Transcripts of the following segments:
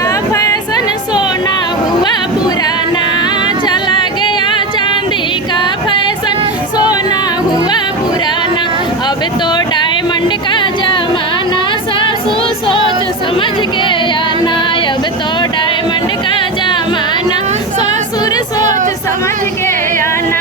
का फैशन सोना हुआ पुराना, चला गया चांदी का फैशन सोना हुआ पुराना। अब तो डायमंड का जमाना, सासू सोच समझ के आना। अब तो डायमंड का जमाना, ससुर सोच समझ के आना।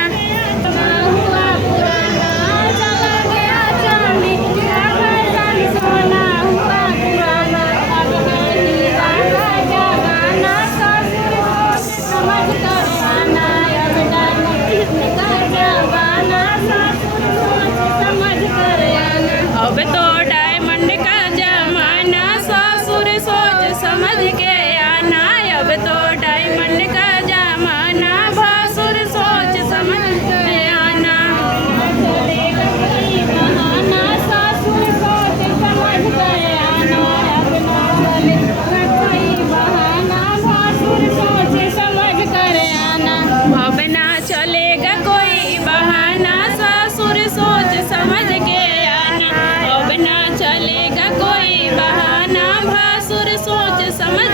हुआ पुराना, चला गया चांदी का फैशन सोना हुआ पुराना। अब नहीं रहा जमाना, ससुर सोच समझ कर आना। अब डायमंड का जमाना, ससुर सोच समझ कर आना। अब तो डायमंड का जमाना, ससुर सोच समझ के आना। अब तो डायमंड का जमाना, भासुर सोच समझ के आना। चलेगा कोई बहाना, ससुर सोच समझ कर आना। अब ना चलेगा कोई बहाना, भासुर सोच समझ कर आना। अब ना चलेगा कोई बहाना, ससुर सोच समझ के आना। अब ना चलेगा कोई बहाना, भासुर सोच समझ